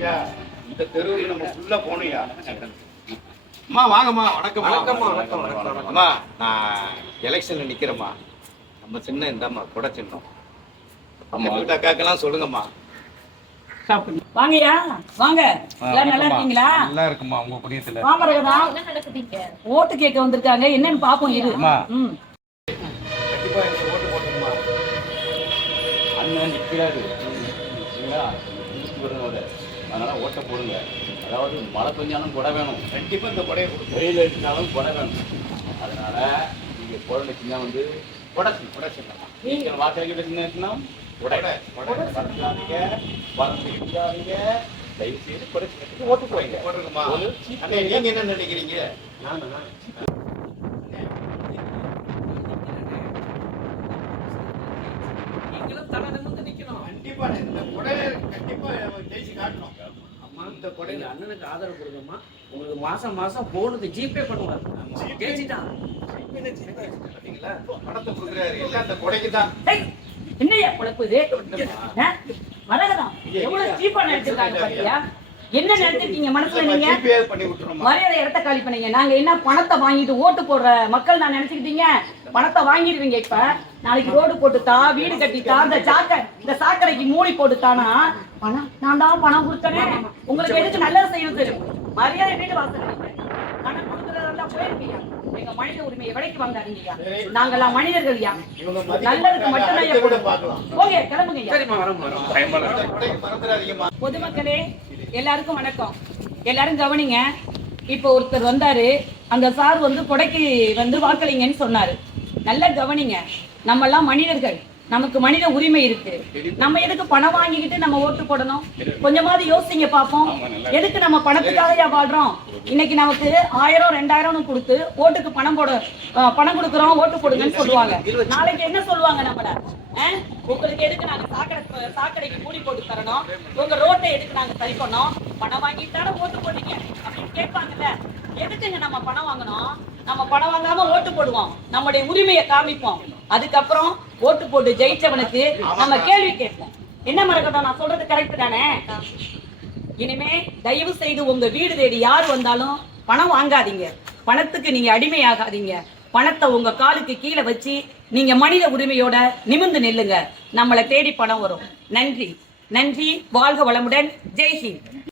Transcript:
இந்த தெருவுக்கு நம்ம உள்ள போகணும்யா. அம்மா வாங்கம்மா வணக்கம் வணக்கம்மா, வணக்கம், வணக்கம். அம்மா நான் எலெக்ஷன்ல நிக்கிறேம்மா. நம்ம சின்ன இந்தாம்மா கூட சின்னம். அம்மா வீட்டு அக்காக்கெல்லாம் சொல்லுங்கம்மா. வாங்கய்யா வாங்க. எல்லாரும் நல்லா இருக்கீங்களா? நல்லா இருக்குமா உங்க என்ன நடக்குதுங்க? ஓட்டு கேட்க வந்திருக்காங்க. என்னன்னு பாப்போம் இரு. ம். கண்டிப்பா எனக்கு ஓட்டு போட்டுமா அண்ணன் வரணும் அதனால ஓட்டை போடுங்க. அதாவது மழை பெஞ்சாலும் கொடை வேணும். கண்டிப்பா இந்த கொடையை வெயில் அடிச்சாலும் கொடை வேணும். அதனால நீங்க போட சின்ன வந்து கொடை கொடை சின்னம்மா நீங்க வாக்களிக்கிற சின்ன சின்னம் கொடை கொடை, கொடை. வரலாதீங்க வரலாதீங்க தயவு செய்து கொடை சின்னத்துக்கு ஓட்டு போயிங்க போட்டுருக்கோமா ஒரு அண்ணே நீங்க என்ன நினைக்கிறீங்க? கண்டிப்பா இந்த கொடையை கண்டிப்பா ஜெயிச்சு காட்டணும். இந்த கொடையில அண்ணனுக்கு ஆதரவு கொடுங்கம்மா. உங்களுக்கு மாசம் மாசம் போனுக்கு ஜிபே பண்ணுவார். ஜெயிச்சிட்டான். என்னய்யா பொழப்பு இது? ஆ? மரகதம் எவ்வளவு சீப்பா நினைச்சிருக்காங்க பாத்தியா? என்ன நினைச்சிருக்கீங்க மனசுல நீங்க? மரியாதை இடத்த காலி பண்ணீங்க. நாங்க என்ன பணத்தை வாங்கிட்டு ஓட்டு போடுற மக்கள் நான் நினைச்சுக்கிட்டீங்க? பணத்தை வாங்கிடுவீங்க இப்ப. நாளைக்கு ரோடு போட்டுத்தா வீடு கட்டித்தா இந்த சாக்க இந்த சாக்கடைக்கு மூடி போட்டுத்தானா? பணம் நான் தான் பணம் கொடுத்தனே. உங்களுக்கு எதுக்கு நல்லது செய்யணும் தெரியும் மரியாதை வீடு வாசல். பணம் கொடுக்கறதெல்லாம் போயிருக்கீங்க. எங்க மனித உரிமையை விலைக்கு வாங்காதீங்க நாங்கெல்லாம் மனிதர்கள் யா நல்லதுக்கு. மட்டும்தான். போங்க கிளம்புங்க பொதுமக்களே எல்லாருக்கும் வணக்கம். எல்லாரும் கவனிங்க. இப்போ ஒருத்தர் வந்தாரு. அந்த சார் வந்து கொடைக்கு வந்து வாக்களிங்கன்னு சொன்னாரு. நல்லா கவனிங்க. நம்ம எல்லாம் மனிதர்கள். நமக்கு மனித உரிமை இருக்கு. நம்ம எதுக்கு பணம் வாங்கிக்கிட்டு நம்ம ஓட்டு போடணும்? கொஞ்சமாவது யோசிங்க பார்ப்போம் எதுக்கு நம்ம பணத்துக்காக வாழ்றோம்? இன்னைக்கு நமக்கு ஆயிரம் ரெண்டாயிரம்னு கொடுத்து ஓட்டுக்கு பணம் போட பணம் கொடுக்குறோம் ஓட்டு போடுங்கன்னு சொல்லுவாங்க. நாளைக்கு என்ன சொல்லுவாங்க நம்மள? உங்களுக்கு எதுக்கு நாங்க சாக்கடை சாக்கடைக்கு மூடி போட்டு தரணும்? உங்க ரோட்டை எதுக்கு நாங்க சரி பண்ணோம்? பணம் வாங்கிட்டு தானே ஓட்டு போட்டீங்க அப்படின்னு கேட்பாங்கல்ல. எதுக்குங்க நம்ம பணம் வாங்கணும்? நம்ம பணம் வாங்காம ஓட்டு போடுவோம். நம்முடைய உரிமையை காமிப்போம். அதுக்கப்புறம் ஓட்டு போட்டு ஜெயிச்சவனுக்கு நம்ம கேள்வி கேட்போம். என்ன மறக்கட்டும் நான் சொல்றது கரெக்ட் தானே? இனிமே தயவு செய்து உங்க வீடு தேடி யார் வந்தாலும் பணம் வாங்காதீங்க. பணத்துக்கு நீங்க அடிமையாகாதீங்க. பணத்தை உங்க காலுக்கு கீழே வச்சு நீங்க மனித உரிமையோட நிமிர்ந்து நில்லுங்க. நம்மளை தேடி பணம் வரும். நன்றி. நன்றி. வாழ்க வளமுடன். ஜெய்ஹிந்த்